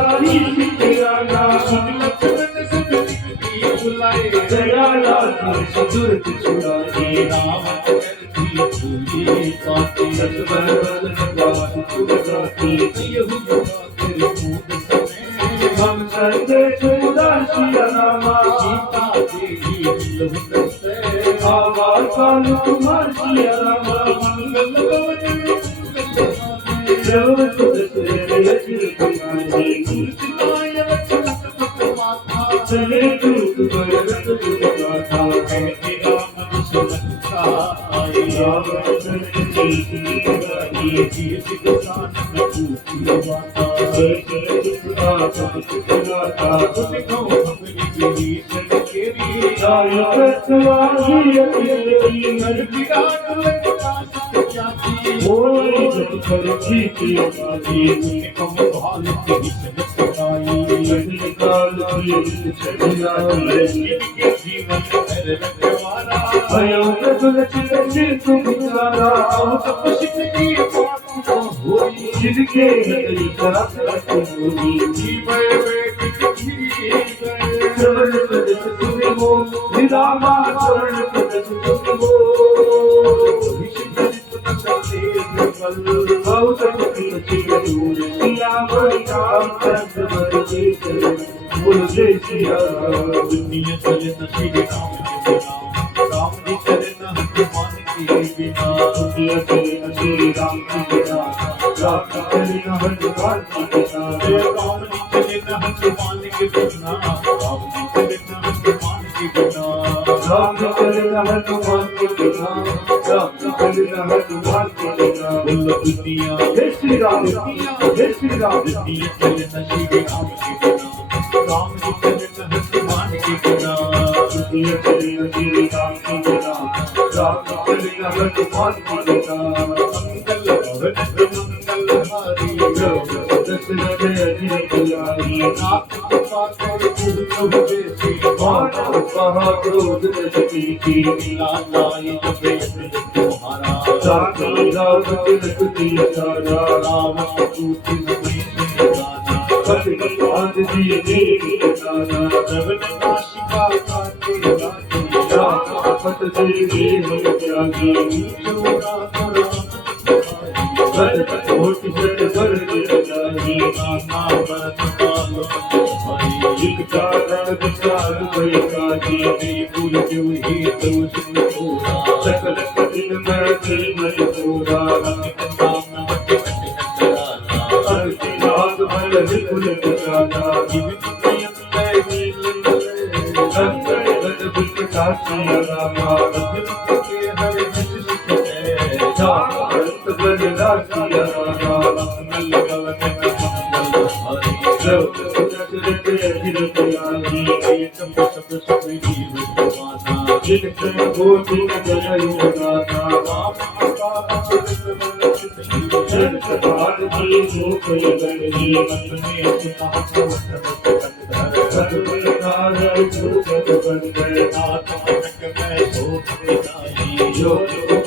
साथी सिकराना दयाला सुदूर छुड़ाए राम करती पाती सतबर हम सर्वे उदासिया नामा सीता देवी आवाज काल कुमार सिया रामा सर्व चले तू बरगत गाथा कहते राम सुनता आई राम की गाई जीत किसान में पूछी बाता गाता देखो अपनी बेटी केरी जाय कसवाही अकेली घर बिगाड़ लगता जाती बोली जब कर जीती आजी कम भाल की सताई काल की छड़िया के जीवन कर रखवारा भयो प्रगति तुम सारा सब शिकती बात होई जिनके हृदय तरफ होई जीवन में चरण पदस तुम हो निरामा चरण पदस तुम हो बहुत कुछ दूर सिया राम चंद्र बरके बोल जय सिया दुनिया चले न श्री राम के बिना राम जी चले न हनुमान के बिना दुनिया चले न श्री राम के बिना राम जी चले न हनुमान के बिना राम जी चले न हनुमान के बिना राम जी चले न हनुमान के बिना राम जी चले न हनुमान के बिना राम जी चले न हनुमान के बिना बोल दुनिया जय श्री राम जय श्री राम दुनिया चले न श्री राम के बिना राम जी चले न हनुमान के बिना दुनिया चले न श्री राम के बिना राम जी चले न हनुमान के बिना मंगल भवन मंगल हारी दशरथ अजिर दुलारी नाथ कृपा कर तुम जैसी मानव कहा क्रोध दशकी की लालाई जब तुम्हारा साथी राम तिलक दिया सारा राम दूत नमी गाना आज जी देवी गाना रवन नाशिका काटे राजी राम पत देवी मन त्यागी चोरा कोटि सत बर जाही नाना भरत कालो भाई एक कारण विचार भय काजी दी पुर जो ही तो सुन पूरा सकल कठिन मैं थी मन पूरा अमित नाम अर्ति नाग भल विपुल गाना जीवित प्रियम नील संकर गत विकटा सिया रामा के हर विशिष्ट है जात बलदा सिया रामा मंगल गवन मंगल हरि सब दशरथ अजिर दुलारी एकम सब सब जीव समाना जिन कोटि जय गाथा राम जन सदार जी भूख गणजी मन में सुना सतगुण कार भूख बंदर नाथ मनक में शोक विदाई जो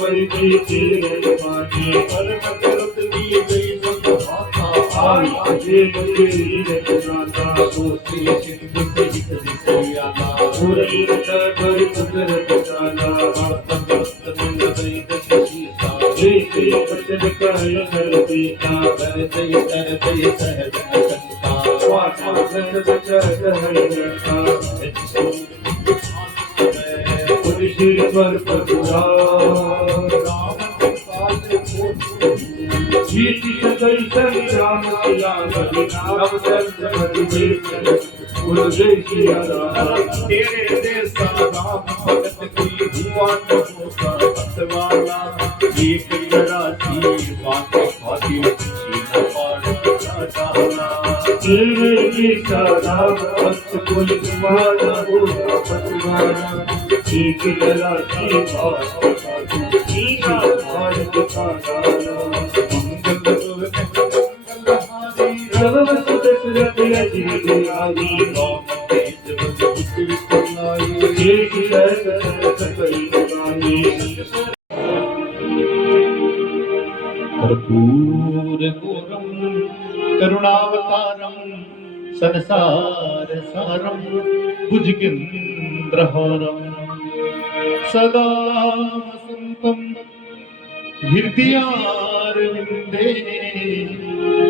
परिधि तेरे मानी कर्म करत दी गई संभाता आई अजय तेरी रचनाता सोची सिद्ध हित दिखियाला पूरी कर कुदरत जाना आत्म तत्व दैत शीसा जैसे बचन कह कर पीता करते करते सहज सकता वाचा कर बचन है सिर पर पगड़ा जीत सकई संग्राम किया अब बोल जय सिया राम तेरे देसा राम भगत की हुआ न होता पतवाला एक कराची बात खाती सीना पार चाहना तेरे देसा राम भगत कोई हुआ न होता पतवाला एक कराची बात खाती सीना पार चाहना कर्पूर गौरम करुणावतारम संसार सारं भुजगेन्द्रहारं सदा वसन्तं हृदयारविन्दे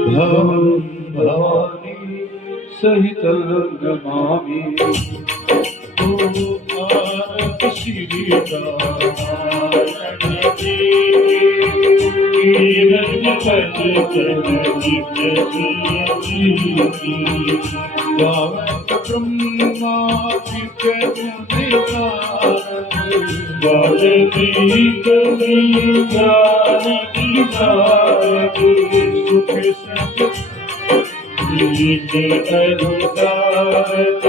भवं भवानी सहितं नमामि। ओ आरति श्री नारायण गावत ब्रह्मा वाल्मीकि ज्ञान की सुख गीत अनुसारत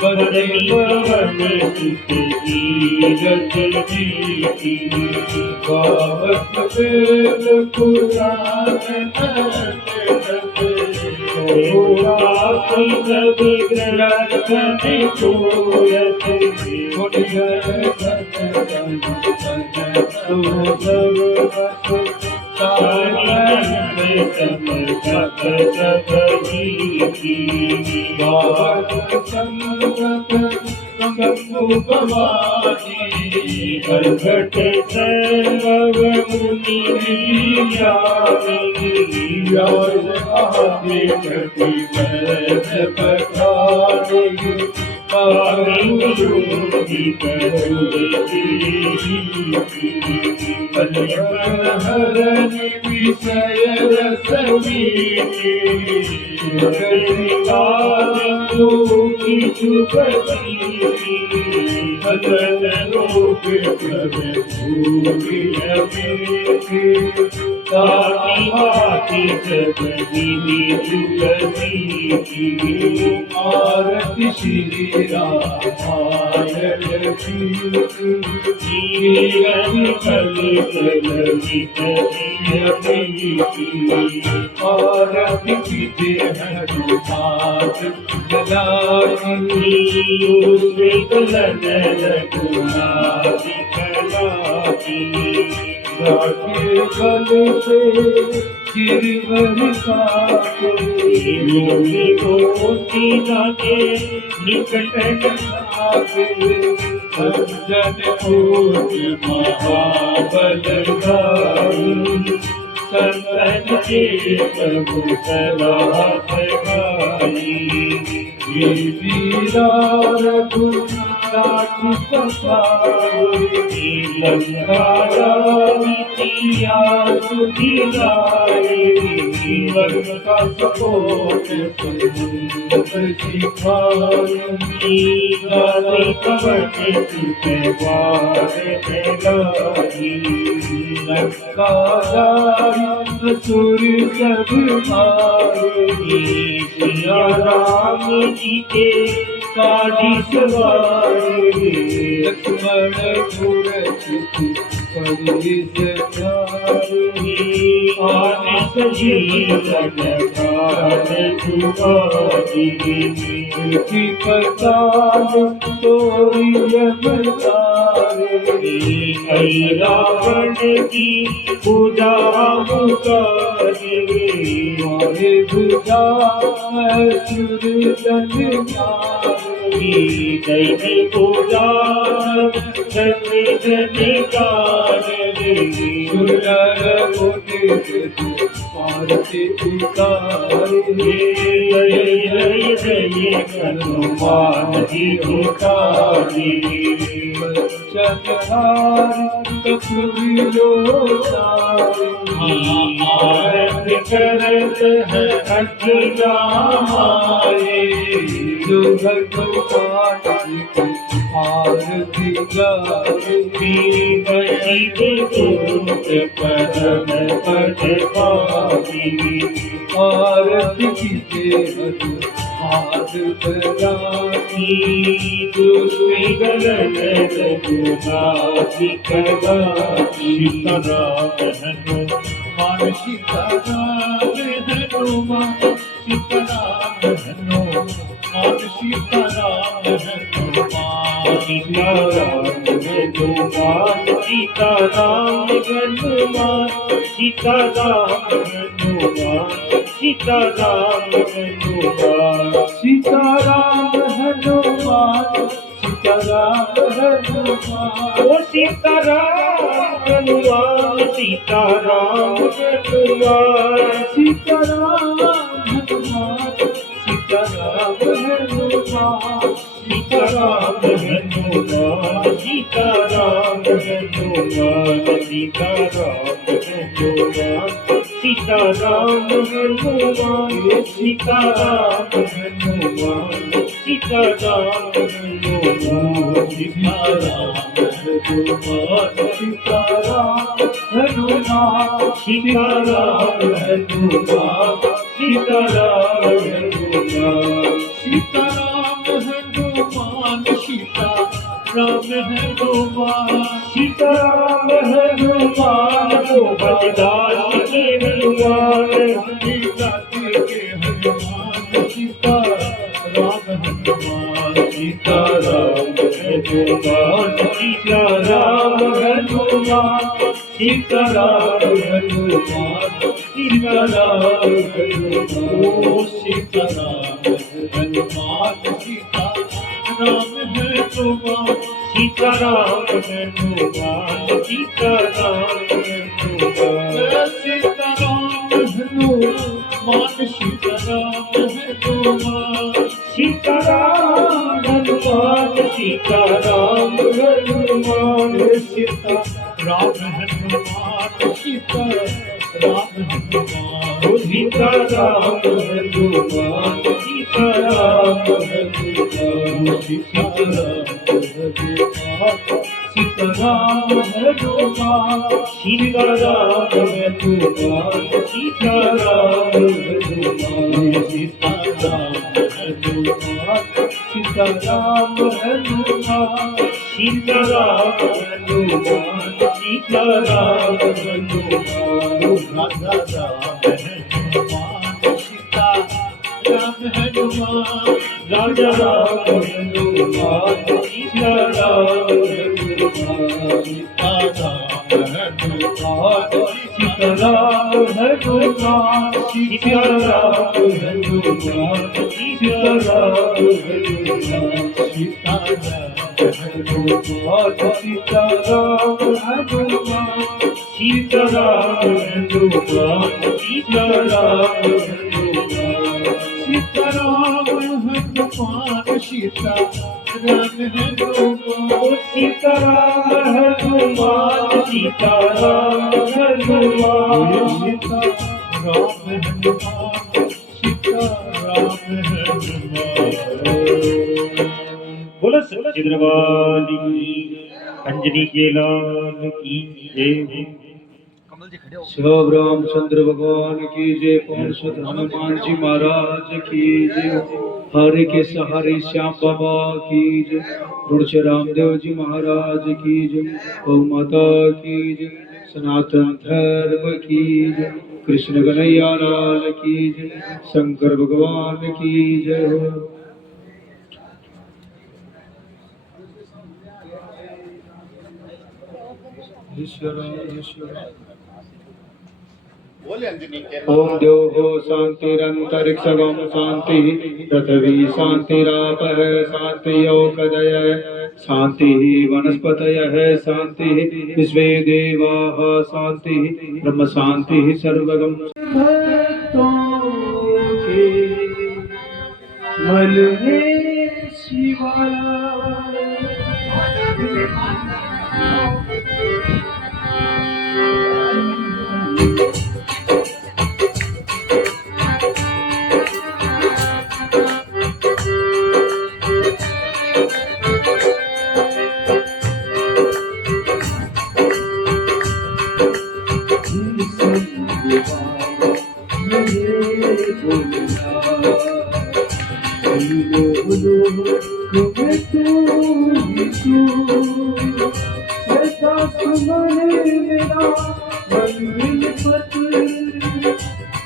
बड़े पवन कीरत जीती गावत वेद पुराण सब ग्रंथ निचोयत घट आरती श्री रामायण आरती कीजिए हनुमान कल से गिरवर निकट अंजन कोट महाबलधारी संतन के प्रभु सलाह गाई वीरा रघुनाथ सवारी लंका सुधिराए लंका सपोत सिखाई गाली कवच के बार लगाई लंका असुर सब मारे सिया राम जी के काजी सवारे लक्ष्मण आने सजीवन की पताल तोरी रावण की पूजा मुकारे पूजा दैव पूजा आरती हनुमान जी उतारी आरती करत है अखिलाए जो भगवान आरती गाती परम पद पावी आरती कीजिए हाथ लगाती दूसरी गलन रघुनाथ कराती सीताराम हनुमान सीताराम हनुमान सीताराम हनुमान सीताराम हनुमान सीताराम हनुमान सीताराम हनुमान सीताराम हनुमान सीताराम हनुमान सीताराम हनुमान, सीताराम हनुमान, ओ सीताराम हनुमान, सीताराम हनुमान, सीताराम हनुमान, सीताराम हनुमान, सीताराम हनुमान, सीताराम हनुमान, सीताराम हनुमान, सीताराम हनुमान, सीताराम हनुमान, सीताराम हनुमान, सीताराम हनुमान, सीताराम हनुमान, सीताराम हनुमान, सीताराम हनुमान, सीताराम हनुमान, सीताराम हनुमान, सीताराम हनुमान, वो बलिदान के हनुमान, जाति के हनुमान, सीताराम हनुमान, सीताराम हनुमान, सीताराम हनुमान, सीताराम हनुमान, सीताराम हनुमान, सीताराम हनुमान, सीताराम हनुमान, सीताराम हनुमान, सीताराम हनुमान, सीताराम हनुमान, सीताराम हनुमान, सीताराम हनुमान, सीताराम हनुमान, सीताराम हनुमान, सीताराम हनुमान, सीताराम हनुमान, सीताराम हनुमान, सीताराम सीताराम हनुमान, सीताराम हनुमान, सीताराम हनुमान, सीताराम हनुमान, सीताराम हनुमान, सीताराम हनुमान, सीताराम हनुमान, राधा राम हनुमान, सीताराम हनुमान, राजा राम हनुमान, सीताराम हनुमान, सीताराम हनुमान, सीताराम हनुमान, सीताराम हनुमान, सीताराम हनुमान, सीताराम हनुमान, सीताराम हनुमान, सीताराम हनुमान, सीताराम हनुमान, सीताराम हनुमान, सीताराम हनुमान, सीताराम हनुमान, सीताराम हनुमान, सीताराम हनुमान, सीताराम हनुमान। बोलो सच्चे दरबार की, अंजनी के लाल की जय। सब रामचंद्र भगवान की जय, पवन सुत हनुमान जी महाराज की जय, हरे के सहारे श्याम बाबा की जय, रुद्र रामदेव जी महाराज की जय, गौ माता की जय, सनातन धर्म की जय, कृष्ण कन्हैया लाल की जय, शंकर भगवान की जय हो। ओम देवो शांतिरंतरिक्षगम शांति, पृथ्वी शांतिरापः शांतियोकदय, शांति वनस्पतयः शांति, विश्वे देवाः शांति, ब्रह्म शांति सर्वगम। भक्तों के मन में शिवाय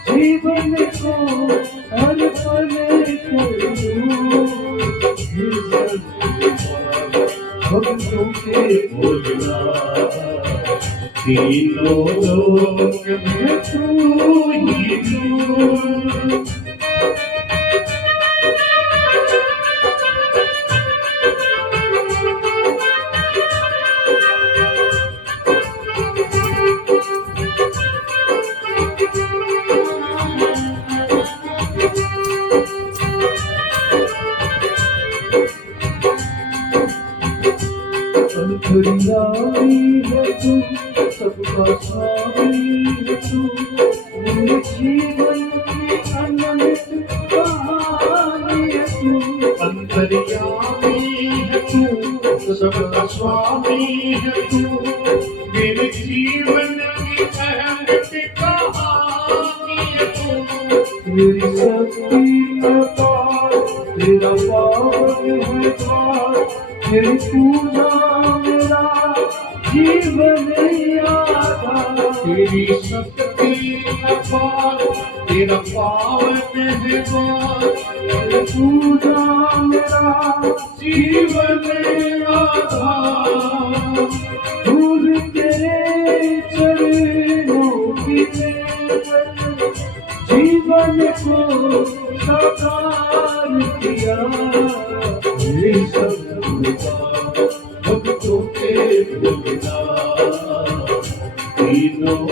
जीवन को अर्पण भक्तों के बोलना, तीनों लोक में तू ही तू। सबका स्वामी है तू, मेरे जीवन की अनंत कहानी है तू। अंतर्यामी है तू, सबका स्वामी है तू, मेरे जीवन की अनंत कहानी है तू। तेरी शक्ति अपार, तेरा पावन है द्वार, तेरी पूजा मेरा जीवन आधार। तेरी शक्ति अपार, तेरा पावन है द्वार, तेरी पूजा मेरा जीवन आधार। भूल तेरे चरणों की जीवन को साकार किया। ये सब भक्तों के बिना तीनों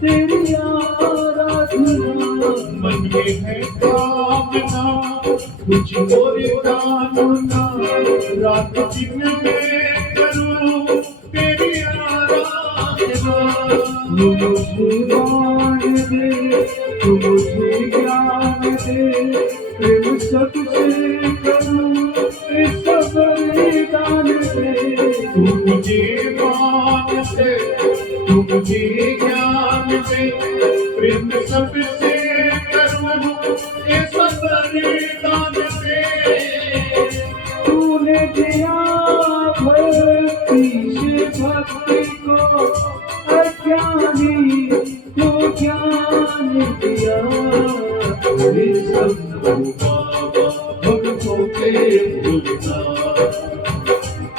तेरी आराधना। मन में है कामना कुछ और कामना, रात दिन में करूं तेरी आराधना। तू मुझे मान दे, तू मुझे ज्ञान दे, प्रेम सबसे करूं सब दान दे। तू मुझे मान दे, तू मुझे ज्ञान दे, प्रेम सबसे करूं सब दान दे। तूने दिया भक्ति से भक्ति को, अज्ञानी को ज्ञान दिया। ये सब बाबा भक्तों के भुलना,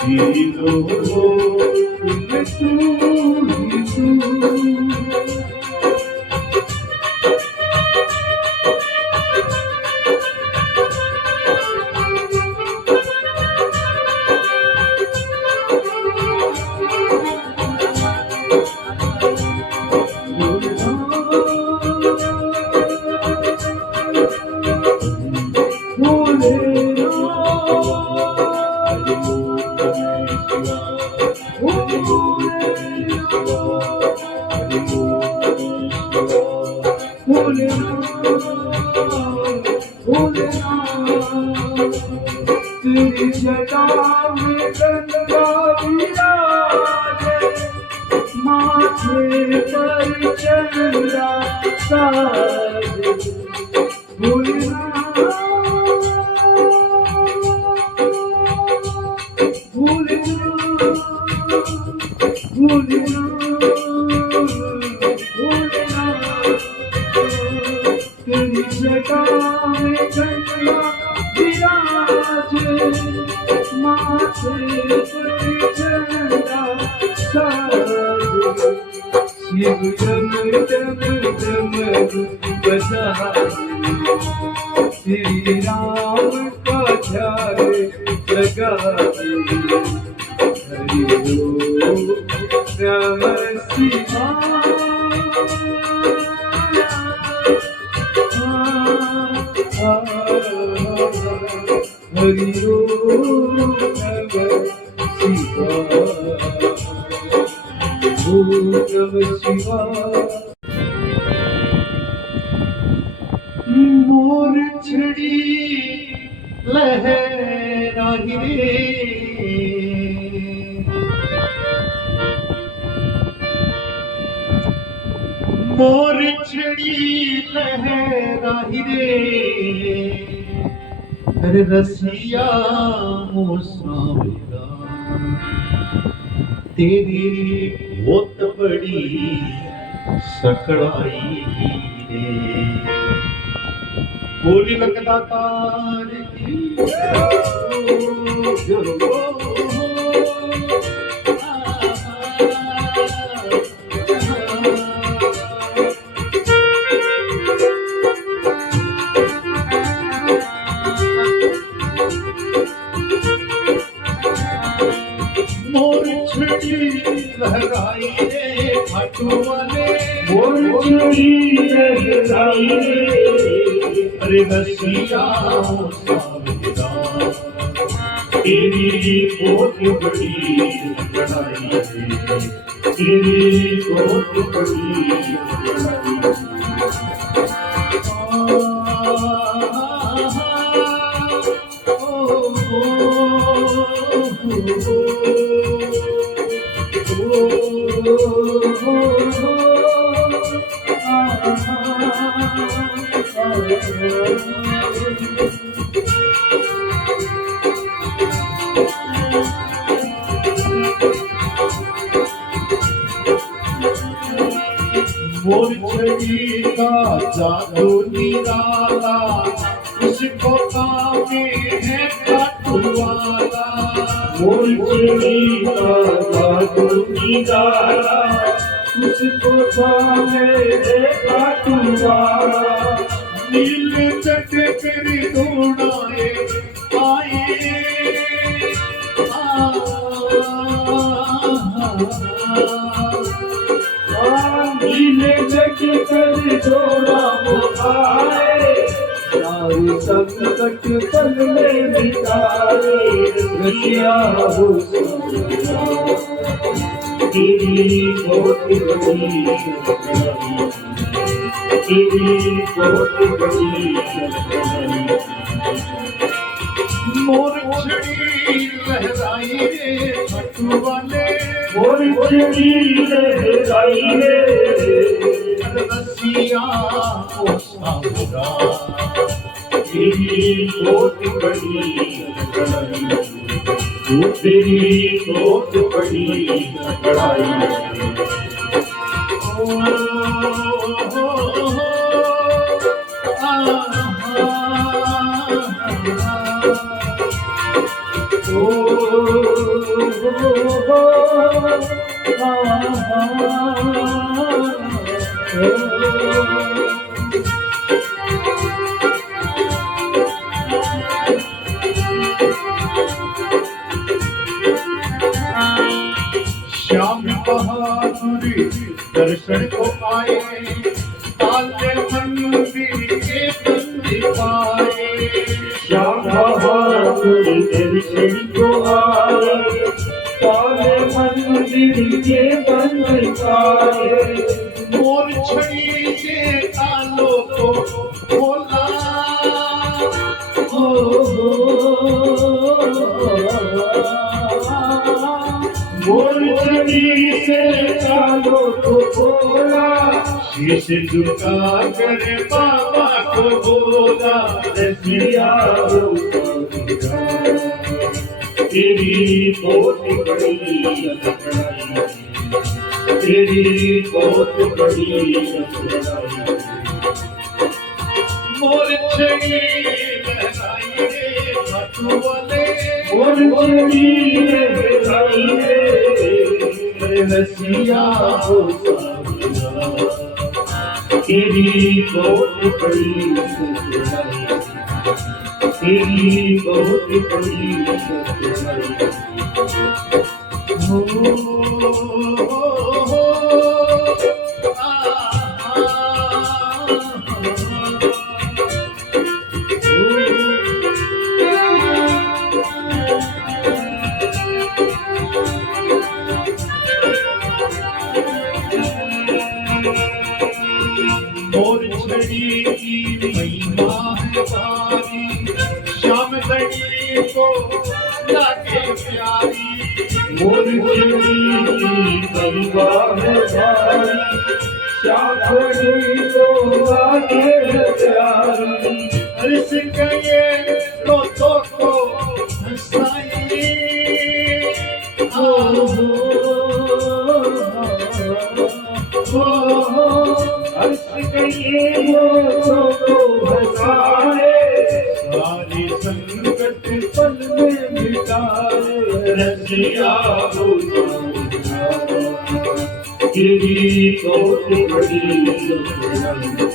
तीनों तेरी जटा में गंगा विराजे, माथे पर चंद्रा साजे। भूलना भूलना भूलना भूलना, तेरी जटा में गंगा विराजे, माथे पर चंद्रा साजे। शिव जम जम जम बजा, श्री राम का ध्यान लगा। हरि ओम नमः शिवाय, हरि ओम नमः शिवाय, ओम नमः शिवाय। मोर छड़ी लहराही रे, मोर छड़ी लहराही रे, अरे रसिया हो सावरा, तेरी बहुत बड़ी सकड़ाई रे। बोली लगता तार की मोर छड़ी लहराई रे खाटू वाले मोर छड़ी लहराई रे अरे रसिया तेरी बहुत बड़ी लड़ाई है तेरी बहुत बड़ी मोर छड़ी का जादू निराला उसको पावे है खाटू वाला मोर छड़ी का जादू निराला उसको पावे है खाटू वाला नील चट कर दौड़ाए आए नीले जग कर जोड़ा मुखाए सारे संकट पल में बिताए रसिया हो तेरी बहुत बड़ी तेरी बहुत बड़ी मोर छड़ी लहराई रे खाटू वाले मोर छड़ी लहराई रे रसिया ओ सावरा तेरी बहुत बड़ी तेरी बहुत बड़ी लड़ाई श्याम बहादुर दर्शन को आए ताले मंदिर के बंद पाए श्याम बहादुर दर्शन को आए ताले मंदिर के बंद पाए मोर छड़ी के तालों को खोला मोर छड़ी से तालों को खोला शीश झुका कर बाबा को बोला रसिया तेरी बहुत बड़ी लड़ाई तेरी बहुत बड़ी लड़ाई मोर छड़ी लहराई रे खाटू वाले मोर छड़ी लहराई रे रसिया हो तेरी बहुत बड़ी लड़ाई तेरी बहुत बड़ी लड़ाई मोर छड़ी की महिमा है भारी श्याम दड़ी को लागे प्यारी मोर छड़ी की महिमा है भारी श्याम दड़ी को लागे प्यारी हर्ष गए तो हंसाई हंस गई वो तो हंसाए जिया तेरी बहुत बड़ी शक्ति,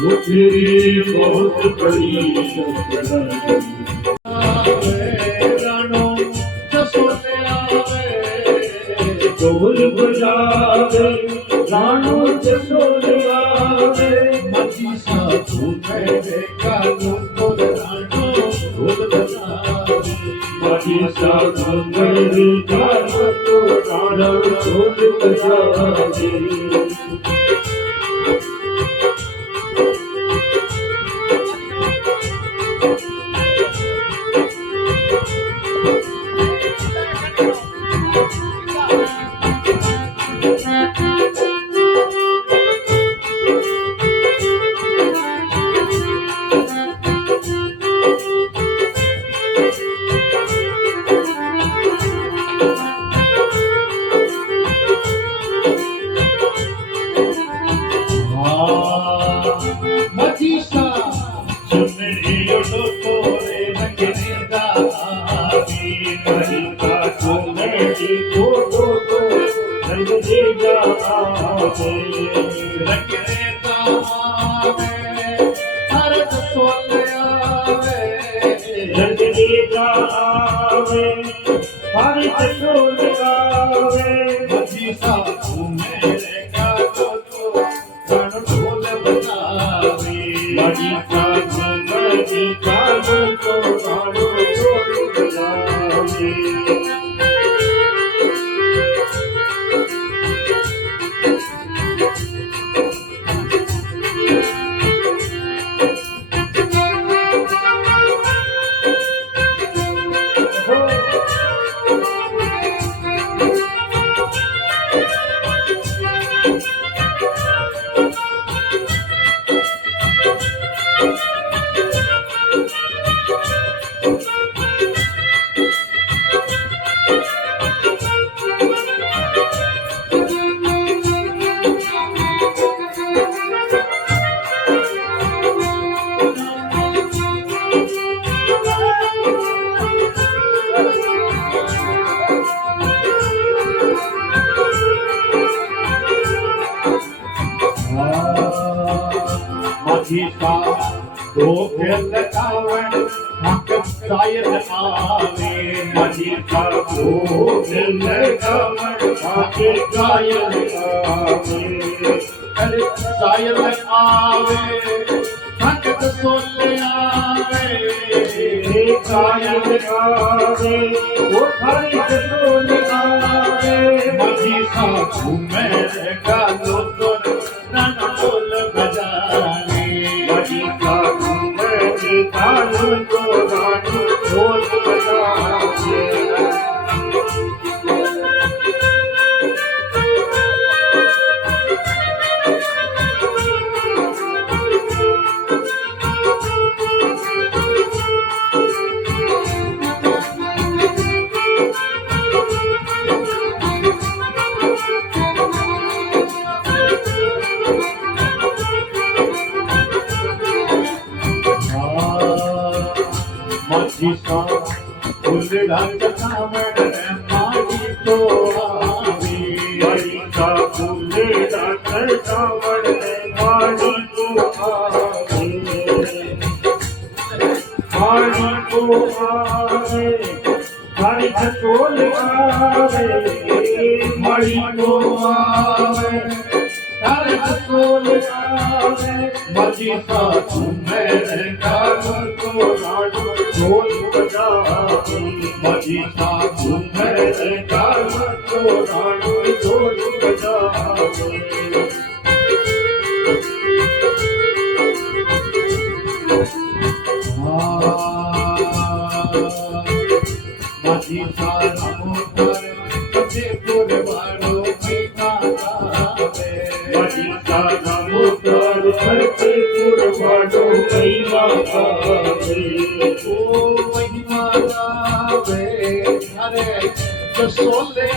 वो तेरी बहुत बड़ी शक्ति। रानो जसोले आवे, ढोल बजावे, रानो जसोले आवे, मची सा मेरे कानों को रानो ढोल बजावे, मची सा मेरे कानों को रानो ढोल बजावे। दो खेल कावण हक सायर आवे, मजी का दो खेल कावण हक सायर आवे, अरे सायर आवे हक सोले आवे, सायर आवे वो थारी सोले आवे, मजी का घूमे का दोस्तों नाना बोल बजाने, मजी का कानून को रानू ढोल बजावे। Sonia,